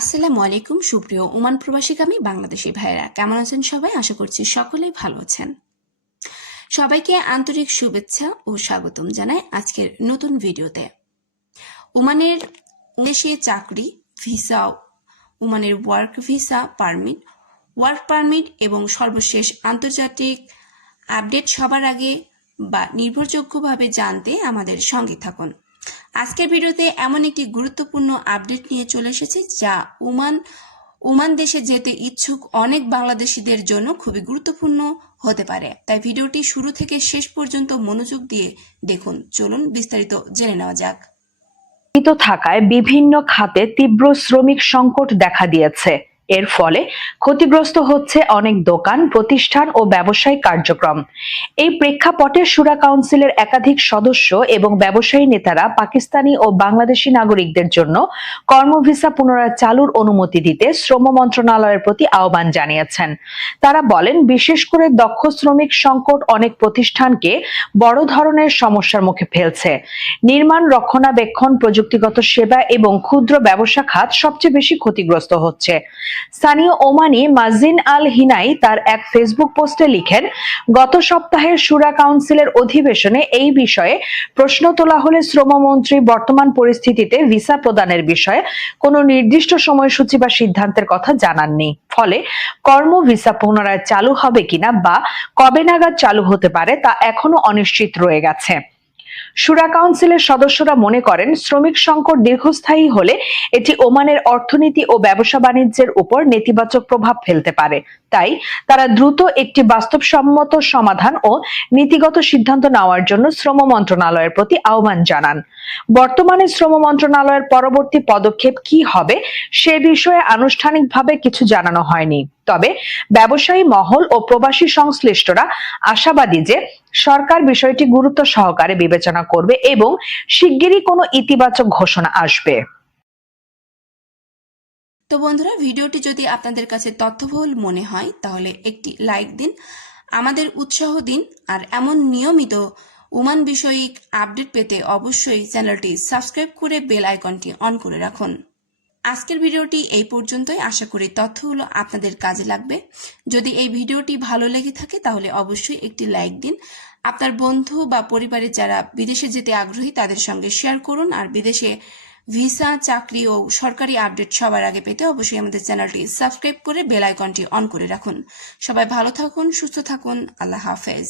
আসসালামু আলাইকুম সুপ্রিয় ওমান প্রবাসীগামী বাংলাদেশি ভাইয়েরা, কেমন আছেন সবাই? আশা করছি সকলেই ভালো আছেন। সবাইকে আন্তরিক শুভেচ্ছা ও স্বাগতম জানাই আজকের নতুন ভিডিওতে। ওমানের দেশে চাকরি ভিসা, ওমানের ওয়ার্ক পারমিট এবং সর্বশেষ আন্তর্জাতিক আপডেট সবার আগে বা নির্ভরযোগ্যভাবে জানতে আমাদের সঙ্গে থাকুন। আজকের ভিডিওতে এমন একটি গুরুত্বপূর্ণ আপডেট নিয়ে চলে এসেছে যা ওমান দেশে যেতে ইচ্ছুক অনেক বাংলাদেশিদের জন্য খুবই গুরুত্বপূর্ণ হতে পারে। তাই ভিডিওটি শুরু থেকে শেষ পর্যন্ত মনোযোগ দিয়ে দেখুন। চলুন বিস্তারিত জেনে নেওয়া যাক। থাকায় বিভিন্ন খাতে তীব্র শ্রমিক সংকট দেখা দিয়েছে। এর ফলে ক্ষতিগ্রস্ত হচ্ছে অনেক দোকান, প্রতিষ্ঠান ও ব্যবসায়িক কার্যক্রম। এই প্রেক্ষাপটে শুরা কাউন্সিলের একাধিক সদস্য এবং ব্যবসায়ী নেতারা পাকিস্তানি ও বাংলাদেশি নাগরিকদের জন্য কর্মভিসা পুনরায় চালুর অনুমতি দিতে শ্রম মন্ত্রণালয়ের প্রতি আহ্বান জানিয়েছেন। তারা বলেন, বিশেষ করে দক্ষ শ্রমিক সংকট অনেক প্রতিষ্ঠানকে বড় ধরনের সমস্যার মুখে ফেলছে। নির্মাণ, রক্ষণাবেক্ষণ, প্রযুক্তিগত সেবা এবং ক্ষুদ্র ব্যবসা খাত সবচেয়ে বেশি ক্ষতিগ্রস্ত হচ্ছে। স্থানীয় ওমানি মাজিন আল হিনাই তার এক ফেসবুক পোস্টে লিখেন, গত সপ্তাহের শুরা কাউন্সিলের অধিবেশনে এই বিষয়ে প্রশ্ন তোলা হলে শ্রমমন্ত্রী বর্তমান পরিস্থিতিতে ভিসা প্রদানের বিষয়ে কোনো নির্দিষ্ট সময়সূচি বা সিদ্ধান্তের কথা জানাননি। ফলে কর্ম ভিসা পুনরায় চালু হবে কিনা বা কবে নাগাদ চালু হতে পারে তা এখনো অনিশ্চিত রয়ে গেছে। শুরা কাউন্সিলের সদস্যরা মনে করেন, শ্রমিক সংকট দীর্ঘস্থায়ী হলে এটি ওমানের অর্থনীতি ও ব্যবসা বাণিজ্যের উপর নেতিবাচক প্রভাব ফেলতে পারে। তাই তারা দ্রুত একটি বাস্তবসম্মত সমাধান ও নীতিগত সিদ্ধান্ত নেওয়ার জন্য শ্রম মন্ত্রণালয়ের প্রতি আহ্বান জানান। বর্তমানে শ্রম মন্ত্রণালয়ের পরবর্তী পদক্ষেপ কি হবে সে বিষয়ে আনুষ্ঠানিকভাবে কিছু জানানো হয়নি। তবে ব্যবসায়ী মহল ও প্রবাসী সংশ্লিষ্টরা আশাবাদী যে সরকার বিষয়টি গুরুত্ব সহকারে বিবেচনা করবে এবং শিগগিরই কোনো ইতিবাচক ঘোষণা আসবে। তো বন্ধুরা, ভিডিওটি যদি আপনাদের কাছে তথ্যবহুল মনে হয় তাহলে একটি লাইক দিন, আমাদের উৎসাহ দিন, আর এমন নিয়মিত ওমান বিষয়ক আপডেট পেতে অবশ্যই চ্যানেলটি সাবস্ক্রাইব করে বেল আইকনটি অন করে রাখুন। আজকের ভিডিওটি এই পর্যন্তই। আশা করি তথ্যগুলো আপনাদের কাজে লাগবে। যদি এই ভিডিওটি ভালো লেগে থাকে তাহলে অবশ্যই একটি লাইক দিন। আপনার বন্ধু বা পরিবারের যারা বিদেশে যেতে আগ্রহী তাদের সঙ্গে শেয়ার করুন। আর বিদেশে ভিসা, চাকরি ও সরকারি আপডেট সবার আগে পেতে অবশ্যই আমাদের চ্যানেলটি সাবস্ক্রাইব করে বেল আইকনটি অন করে রাখুন। সবাই ভালো থাকুন, সুস্থ থাকুন। আল্লাহ হাফেজ।